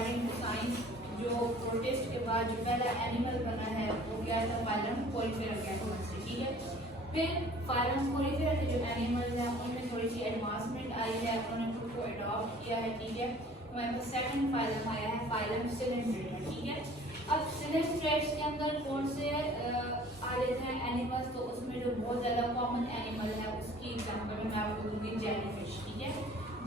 According to science जो protist के बाद जो पहला एनिमल बना है वो क्या था, फाइलम पोरिफेरा कैटेगरी से। ठीक है, फिर फाइलम पोरिफेरा के जो एनिमल्स हैं उनमें थोड़ी सी एडवांसमेंट आई है, उन्होंने खुद को अडॉप्ट किया है। ठीक है, हमारे पास सेकंड फाइलम आया है फाइलम सिलेंड्रेटा। ठीक है, अब सिलेंड्रेट्स के अंदर कौन से आ जाते हैं एनिमल्स, तो उसमें जो बहुत ज़्यादा कॉमन एनिमल है उसकी एग्जांपल मैं आपको दूंगी जेलीफिश। ठीक है,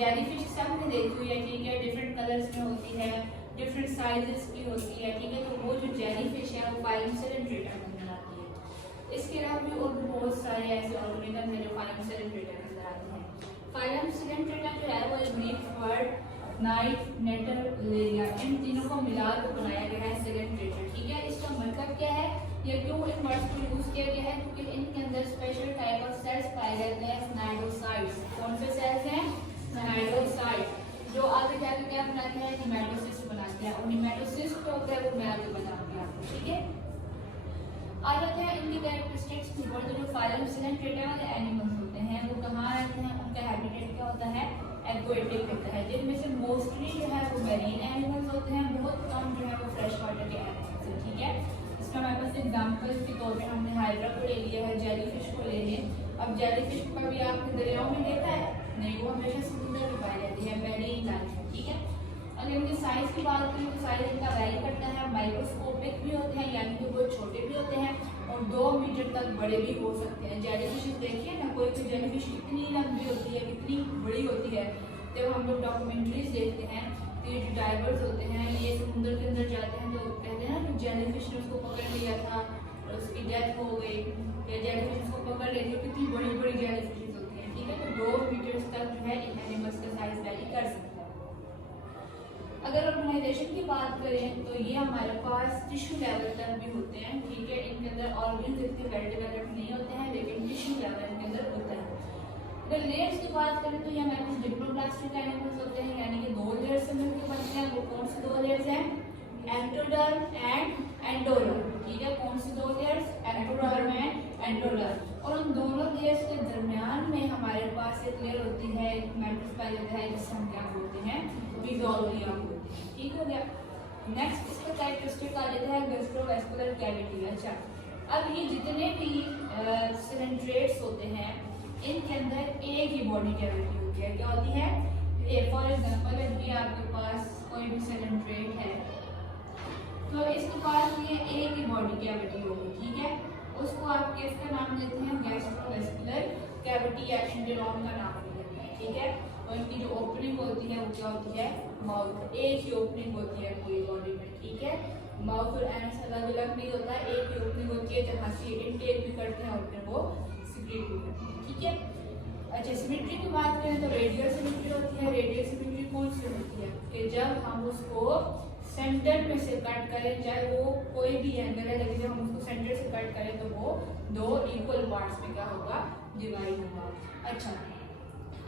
जेलीफिश सबने देखी हुई है। ठीक है, डिफरेंट कलर्स में होती है, डिफरेंट साइजेस की होती है। ठीक है, तो वो जो जेलीफिश है वो फाइलम सिलेंड्रेटा के अंदर आती है। इसके अलावा भी और बहुत सारे ऐसे ऑर्गेनिज्म हैं जो फाइलम सिलेंड्रेटा के अंदर आते हैं। फाइलम सिलेंड्रेटा जो है वो ग्रीक वर्ड नाइट नेटर लेरिया इन तीनों को मिलाकर बनाया गया है सिलेंड्रेटा। ठीक है, इसका मतलब क्या है या क्यों इन वर्ड्स को यूज किया गया है, क्योंकि इनके अंदर स्पेशल टाइप ऑफ सेल्स पाए जाते हैं, स्नाइडोसाइट्स। कौन से सेल्स हैं, स्नाइडोसाइट, जो आगे जाके क्या बनाते हैं, हेमेटोसिस्ट बनाते हैं, और हेमेटोसिस्ट जो होता है वो मैं आगे बताऊंगी आपको। ठीक है, आ जाते हैं इनकी कैरेक्टरिस्टिक्स की ऊपर। जो फाइलम सिलेंड्रेटा वाले एनिमल्स होते हैं वो कहाँ रहते हैं, उनका हैबिटेट क्या होता है, एक्वेटिक होता है, जिनमें से मोस्टली जो है वो मैरीन एनिमल्स होते हैं, बहुत कम जो है वो फ्रेश वाटर के एनिमल्स हैं। ठीक है, इसका हमारे पास एग्जाम्पल के तौर पे हमने हाइड्रा को ले लिया है, जेलीफिश को ले लिए। अब जेलीफिश को कभी आपने दरियाओं में देखा है, नहीं, वो हमेशा समुद्र में पाई जाती है, मैरीन लाइफ। ठीक है, अगर इनके साइज की बात करें तो साइज इनका वैरी करता है, माइक्रोस्कोपिक भी होते हैं यानी कि बहुत छोटे भी होते हैं और 2 मीटर तक बड़े भी हो सकते हैं। जेलीफिश देखिए ना, कोई कोई जेलीफिश कितनी लंबी होती है, कितनी बड़ी होती है। जब हम लोग डॉक्यूमेंट्रीज देखते हैं तो ये जो डाइवर्स होते हैं ये समुद्र के अंदर जाते हैं तो कहते हैं ना कि जेलीफिश ने उसको पकड़ लिया था और उसकी डेथ हो गई, या जेलीफिश उसको पकड़ लेती है, कितनी बड़ी बड़ी जेलीफिश होती हैं। ठीक है, तो 2 मीटर तक जो है इन एनिमल्स का साइज वैरी कर सकता है। अगर ऑर्गेनाइजेशन की बात करें तो ये हमारे पास टिश्यू लेवल तक भी होते हैं। ठीक है, इनके अंदर ऑर्गन्स इतने वेल डेवलप्ड नहीं होते हैं लेकिन टिश्यू लेवल इनके अंदर होता है। अगर लेयर्स की बात करें तो ये हमारे पास डिप्लोप्लास्टिक एनिमल्स होते हैं यानी कि 2 लेयर्स से मिलकर बनते हैं। वो कौन से 2 लेयर्स हैं, एक्टोडर्म एंड एंडोडर्म। ठीक है, कौन सी 2 लेयर्स, एक्टोडर्म एंड एंडोडर्म। और उन दोनों लेयर्स के दरमियान में हमारे पास एक लेयर होती है, एक मैट्रिक्स पाया जाता है जिसे हम क्या बोलते हैं, मीजोलिया बोलते हैं। ठीक हो गया, नेक्स्ट इसका कैरेक्टरिस्टिक आ जाता है गैस्ट्रोवेस्कुलर कैविटी। अच्छा, अब ये जितने भी सिलेंड्रेट्स होते हैं इनके अंदर एक ही बॉडी कैविटी होती है। क्या होती है, फॉर एग्जांपल यदि आपके पास कोई भी सिलेंड्रेट है तो इसके पास ये एक ही बॉडी कैविटी होगी। ठीक है, उसको आप किसका नाम देते हैं, गैस्ट्रोवेस्कुलर कैविटी या एंटेरोम का नाम देते हैं। ठीक है, और इनकी जो ओपनिंग होती है वो क्या होती है, माउथ। एक ही ओपनिंग होती है पूरी बॉडी में। ठीक है, माउथ और एनस अलग अलग नहीं होता है, एक ही ओपनिंग होती है जहाँ से इनटेक भी करते हैं और फिर वो सिक्रेट भी करते हैं। ठीक है, अच्छा, सिमेट्री की बात करें तो रेडियल सिमेट्री होती है। रेडियल सिमेट्री कौन सी होती है कि जब हम उसको सेंटर में से कट करें, चाहे वो कोई भी एंगल है लेकिन जब हम उसको सेंटर से कट करें तो वो 2 इक्वल पार्ट्स में क्या होगा, डिवाइड होगा। अच्छा,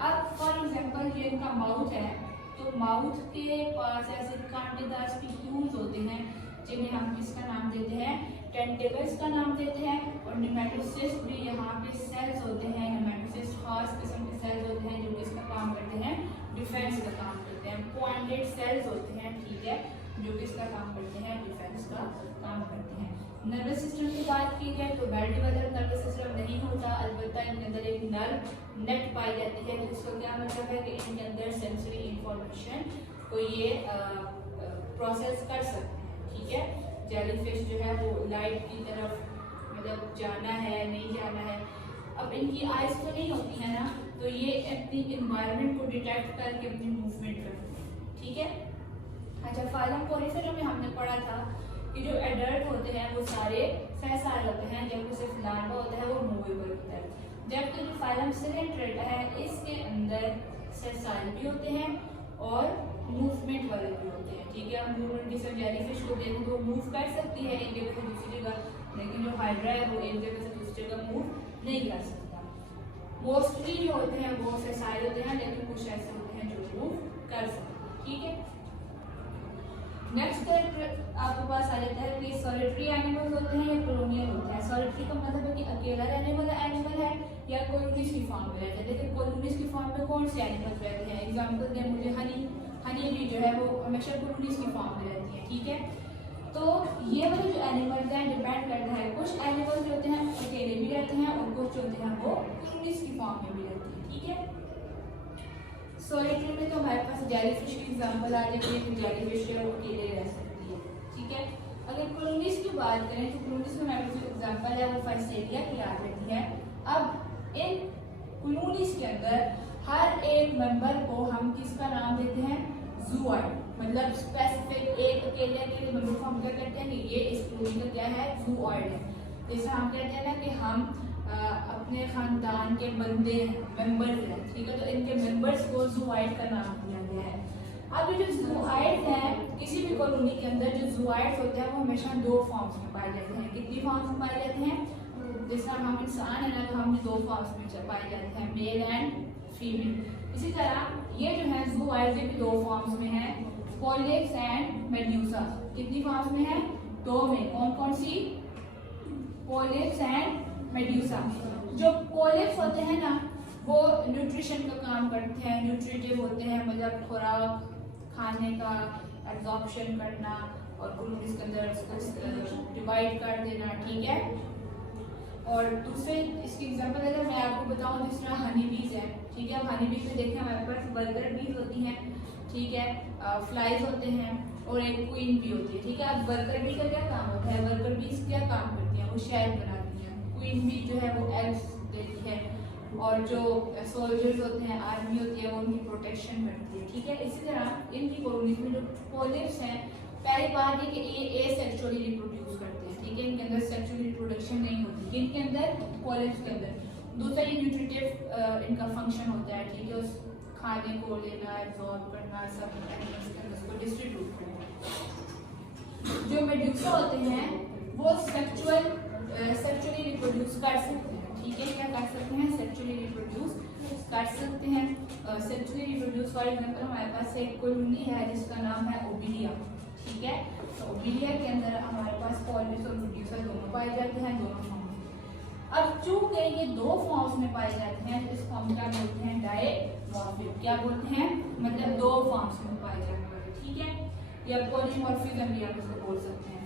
अब फॉर एग्जांपल ये इनका माउथ है तो माउथ के पास ऐसे कांटेदार स्पिक्यूल्स होते हैं जिन्हें हम किसका नाम देते हैं, टेंटेकल्स का नाम देते हैं। और नेमेटोसिस्ट भी यहाँ पे सेल्स होते हैं, नेमेटोसिस्ट खास किस्म के सेल्स होते हैं जो किसका काम करते हैं, डिफेंस का काम करते हैं। पॉइंटेड सेल्स होते हैं, ठीक है, जो किसका काम करते हैं, डिफेंस का काम करते हैं। नर्वस सिस्टम की बात की जाए तो वेल डेवलप्ड नर्वस सिस्टम नहीं होता, अलबत्ता इनके अंदर एक नर्व नेट पाई जाती है जिसका क्या मतलब है कि इनके अंदर सेंसरी इंफॉर्मेशन को ये प्रोसेस कर सकते हैं। ठीक है, जेलीफिश जो है वो लाइट की तरफ मतलब जाना है नहीं जाना है, अब इनकी आइज तो नहीं होती है ना, तो ये अपनी इन्वायरमेंट को डिटेक्ट करके अपनी मूवमेंट करती है। ठीक है, अच्छा, फाइलम पोरिफेरा में हमने पढ़ा था कि जो एडल्ट होते हैं वो सारे सेसाइल होते हैं, जबकि सिर्फ लार्वा होता है वो मूवेबल होता है। जबकि जो फाइलम सिलेंड्रेटा है इसके अंदर सेसाइल भी होते हैं और मूवमेंट वाले भी होते हैं। ठीक है, हम मूवमेंट जैसे जेलीफिश को देखें तो मूव कर सकती है एक जगह से दूसरी जगह, लेकिन जो हाइड्रा है वो एक जगह से दूसरी जगह मूव नहीं कर सकता। मोस्टली जो होते हैं वो सेसाइल होते हैं, लेकिन कुछ ऐसे होते हैं जो मूव कर सकते हैं। ठीक है, नेक्स्ट आपके पास आ जाता है कि सॉलिटरी एनिमल्स होते हैं या कॉलोनियल होते हैं। सॉलिटरी का मतलब है कि अकेला रहने वाला एनिमल है या कॉलोनीज की फॉर्म में रहता है। देखिए कॉलोनीज की फॉर्म में कौन से एनिमल्स रहते हैं, एग्जांपल दें मुझे, हनी हनी बी जो है वो हमेशा कॉलोनीज की फॉर्म में रहती है, ठीक है। तो ये वाले जो एनिमल्स हैं डिपेंड करता है, कुछ एनिमल्स जो होते हैं अकेले भी रहते हैं और कुछ जो होते हैं वो कॉलोनीज की फॉर्म में भी रहते हैं, ठीक है। सॉलिटरी में तो हमारे पास जेलीफिश की एग्जांपल आ जाती है कि जेलीफिश है वो अकेले रह सकती है, ठीक है। अगर कॉलोनीज की बात करें तो कॉलोनीज में हमारे पास जो एग्जांपल है वो फाइसेलिया की आ जाती है। अब इन कॉलोनीज के अंदर हर एक मेंबर को हम किसका नाम देते हैं, जूआइड, मतलब स्पेसिफिक एक अकेले मेंबर को हम क्या कहते हैं कि ये इस कॉलोनी का क्या है, जूआइड है। जैसे हम कहते हैं ना कि हम अपने खानदान के बंदे मेंबर्स हैं, ठीक है, तो इनके मेंबर्स को जूआइड का नाम दिया गया है। अब ये जो जूआइड हैं किसी भी कॉलोनी के अंदर जो जूआइड्स होते हैं वो हमेशा दो फॉर्म्स में पाए जाते हैं। कितनी फॉर्म्स में पाए जाते हैं, जैसे हम इंसान है ना तो हम दो फॉर्म्स में पाए जाते हैं, मेल एंड फीमेल। इसी तरह ये जो है जूआइड भी दो फॉर्म्स में है, पोलिप्स एंड मेड्यूसा। कितनी फॉर्म्स में है, दो में। कौन कौन सी, पोलिप्स एंड मेड्यूसा। जो पोलिप्स होते हैं ना वो न्यूट्रिशन का काम करते हैं, न्यूट्रिटिव होते हैं, मतलब खुराक खाने का एब्जॉर्प्शन करना और कॉलोनीज के अंदर उसको डिवाइड कर देना, ठीक है। और दूसरे इसकी एग्जांपल अगर मैं आपको बताऊं जिस तरह हनी बीज है, ठीक है। हनी बीज में देखें हमारे पास वर्कर बीज होती हैं, ठीक है, फ्लाइज होते हैं और एक क्वीन बी होती है, ठीक है। अब वर्कर बी का क्या काम होता है, वर्कर बीज क्या काम करती हैं, वो शहद बनाती हैं। क्वीन बी जो है वो एग्स देती है और जो सोल्जर्स होते हैं, आर्मी होती है, वो उनकी प्रोटेक्शन करती है, ठीक है। इसी तरह इनकी कॉलोनीज में जो पोलिप्स हैं, पहली बात है कि ये एसेक्सुअली रिप्रोड्यूस करते हैं, ठीक है, इनके अंदर सेक्सुअल रिप्रोडक्शन नहीं होती इनके अंदर, पोलिप्स के अंदर। दूसरा ये न्यूट्रिटिव इनका फंक्शन होता है, ठीक है, उस खाने को लेना, एब्जॉर्ब करना, सब एनिमल्स के अंदर उसको डिस्ट्रीब्यूट करना। जो मेड्यूसा होते हैं वो सेक्सुअली रिप्रोड्यूस कर सकते हैं, ठीक है, क्या कर सकते हैं, सेक्सुअली रिप्रोड्यूस कर सकते हैं। सेक्सुअली रिप्रोड्यूस फॉर एग्जांपल हमारे पास एक कॉलोनी है जिसका नाम है ओबिलिया, ठीक है। तो ओबिलिया के अंदर हमारे पास पोलिप्स और मेड्यूसा दोनों पाए जाते हैं, दोनों फॉर्म। अब चूंकि ये दो फॉर्म्स में पाए जाते हैं तो इस फॉर्म क्या बोलते हैं, डायमॉर्फिक। क्या बोलते हैं, मतलब दो फॉर्म्स में पाए जाने वाले, ठीक है, या पॉलीमॉर्फिज्म भी आप इसको बोल सकते हैं।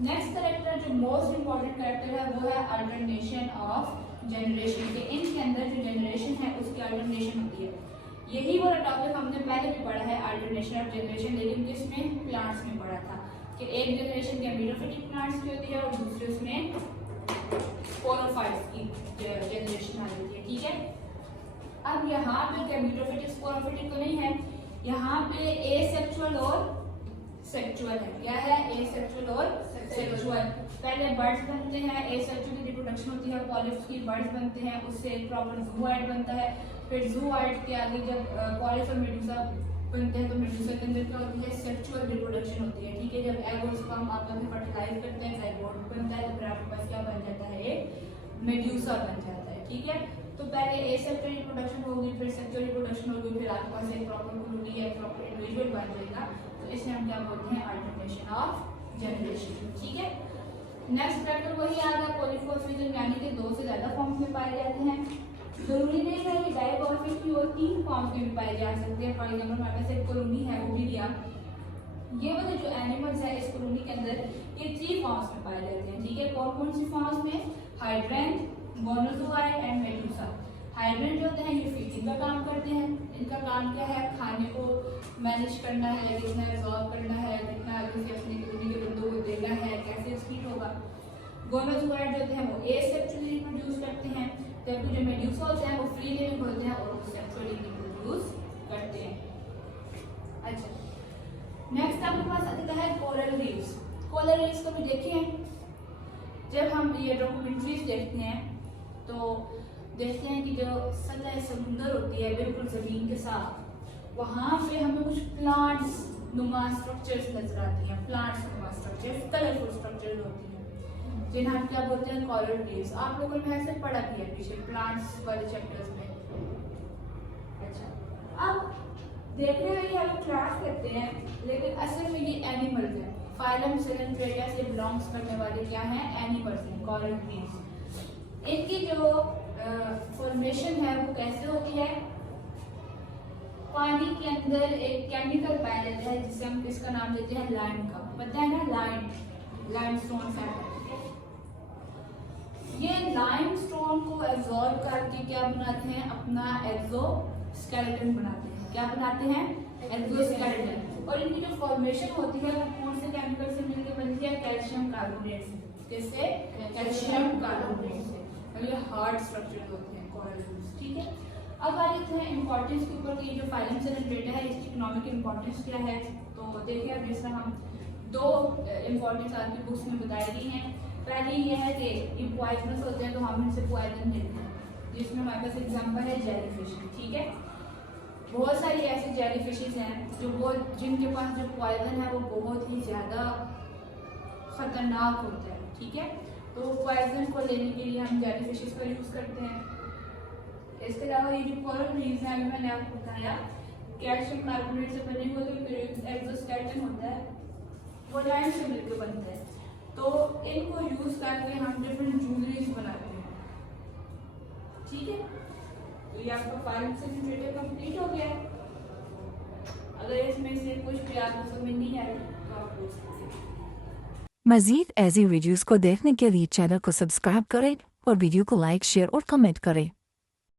नेक्स्ट कैरेक्टर जो मोस्ट इंपॉर्टेंट कैरेक्टर है वो है अल्टरनेशन ऑफ जनरेशन के। इनके अंदर जो जनरेशन है उसकी अल्टरनेशन होती है। यही वाला टॉपिक हमने पहले भी पढ़ा है, अल्टरनेशन ऑफ जनरेशन, लेकिन किसमें, प्लांट्स में पढ़ा था कि एक जनरेशन गैमेटोफिटिक प्लांट्स की होती है और दूसरे उसमें स्पोरोफाइट्स की जनरेशन आ जाती है, ठीक है। अब यहाँ पे गैमेटोफिटिक स्पोरोफिटिक तो नहीं है, यहाँ पे एसेक्सुअल और सेक्सुअल है। क्या है, एसेक्सुअल और सेक्सुअल। पहले बर्ड्स बनते हैं, एसेक्सुअल की रिप्रोडक्शन होती है, पॉलिप्स की बर्ड्स बनते हैं, उससे एक प्रॉपर जूआइड बनता है। फिर जूआइड के आगे जब पॉलिप्स और मेडुसा बनते हैं तो मेडुसा के अंदर क्या होती है, सेक्सुअल रिप्रोडक्शन होती है, ठीक है। जब एग और स्पर्म आपस में फर्टिलाइज करते हैं, जाइगोट बनता है, तो फिर आपके पास क्या बन जाता है, एक मेडुसा बन जाता है, ठीक है। तो पहले एसेक्सुअल रिप्रोडक्शन होगी, फिर सेक्सुअल रिप्रोडक्शन होगी, फिर आपके पास एक प्रॉपर कॉलोनी या प्रॉपर इंडिविजुअल बन जाएगा। तो इसे हम क्या बोलते हैं, अल्टरनेशन ऑफ जनरेशन, ठीक है। नेक्स्ट फैक्टर वही आ गया पॉलीमॉर्फिज्म, यानी कि दो से ज्यादा फॉर्म में पाए जाते हैं। जरूरी नहीं है कि डायमॉर्फिक की और तीन फॉर्म के भी पाए जा सकते हैं। फॉर एग्जांपल हमारे पास एक कॉलोनी है ओबिलिया, ये वाले जो एनिमल्स है इस कॉलोनी के अंदर ये 3 फॉर्म्स में पाए जाते हैं, ठीक है। कौन कौन सी फॉर्म्स में, हाइड्रेंट, मोनोजोआइड एंड मेडुसा। हाइड्रेंट जो होते हैं ये फीडिंग का काम करते हैं, इनका काम क्या है, खाने को मैनेज करना है, कितना एब्जॉर्ब करना है, कितना आगे से अपनी कॉलोनी के बंदों को देना है, कैसे स्पीड होगा। गोनोजोआइड जो होते हैं वो एसेक्सुअली रिप्रोड्यूस करते हैं, जबकि जो मेडुसा होते हैं वो फ्री लिविंग होते हैं और वो सेक्सुअली रिप्रोड्यूस करते हैं। अच्छा, नेक्स्ट आपके पास आता है कोरल रीफ्स। कोरल रीफ्स को भी देखिए, जब हम ये डॉक्यूमेंट्रीज देखते हैं तो देखते हैं कि जो सतह समुंदर होती है बिल्कुल जमीन के साथ, वहाँ पे हमें कुछ प्लांट्स नुमा स्ट्रक्चर्स नजर आती हैं, प्लांट्स नुमा स्ट्रक्चर्स, कलरफुल स्ट्रक्चर्स होती हैं, जिन्हें हम क्या बोलते हैं, कोरल रीफ्स। आप लोगों ने ऐसे पढ़ा किया पीछे प्लांट्स वाले चैप्टर्स में। अच्छा, अब देखने में ये हम क्लास करते हैं, लेकिन असल में ये एनिमल्स हैं। फाइलम सिलेंट्रेटा से बिलोंग्स करने वाले क्या हैं, एनिमल्स हैं, कोरल रीफ्स। इनकी जो फॉर्मेशन है वो कैसे होती है, पानी के अंदर एक केमिकल पाया जाता है जिसे हम इसका नाम देते हैं लाइम का, पता है ना, लाइमस्टोन फैक्ट। ये लाइमस्टोन को एब्जॉर्ब करके क्या बनाते हैं, अपना एक्सोस्केलेटन बनाते हैं। क्या बनाते हैं, एक्सोस्केलेटन। और इनकी जो फॉर्मेशन होती है वो कौन से केमिकल से मिलकर बनती है, कैल्शियम कार्बोनेट से। किससे, कैल्शियम कार्बोनेट से। और ये हार्ड स्ट्रक्चर होते हैं कोरल। ठीक है, अब आ जाते हैं इम्पोर्टेंस के ऊपर कि जो फाइलम सेलेंट्रेटा है इसकी इकोनॉमिक इम्पोर्टेंस क्या है। तो देखिए अब जैसा हम दो इम्पोर्टेंस आपकी बुक्स में बताई गई हैं। पहली ये है कि ये पॉइजनस होते हैं तो हम इनसे पॉइजन देते हैं, जिसमें हमारे पास एग्जाम्पल है जेलीफिश। ठीक है, बहुत सारी ऐसी जेलीफिशेस हैं जो जिनके पास जो पॉइजन है वो बहुत ही ज़्यादा खतरनाक होता है। ठीक है, तो पॉइजन को लेने के लिए हम जेलीफिशेस का यूज़ करते हैं। इसके अलावा ये जो कोरल रीफ्स हैं, मैंने आपको बताया कैल्शियम कार्बोनेट से बने हुए, तो एक्सोस्केलेटन होता है वो लाइम से मिलकर बनता है। तो इनको यूज करके हम डिफरेंट ज्वेलरीज बनाते हैं। ठीक है, तो ये आपका फाइलम सेलेंट्रेटा कंप्लीट हो गया है। अगर इसमें से कुछ भी आपको समझ नहीं आए तो आप पूछ सकते हैं। मज़ीद ऐसी वीडियोज़ को देखने के लिए चैनल को सब्सक्राइब करें और वीडियो को लाइक, शेयर और कमेंट करें।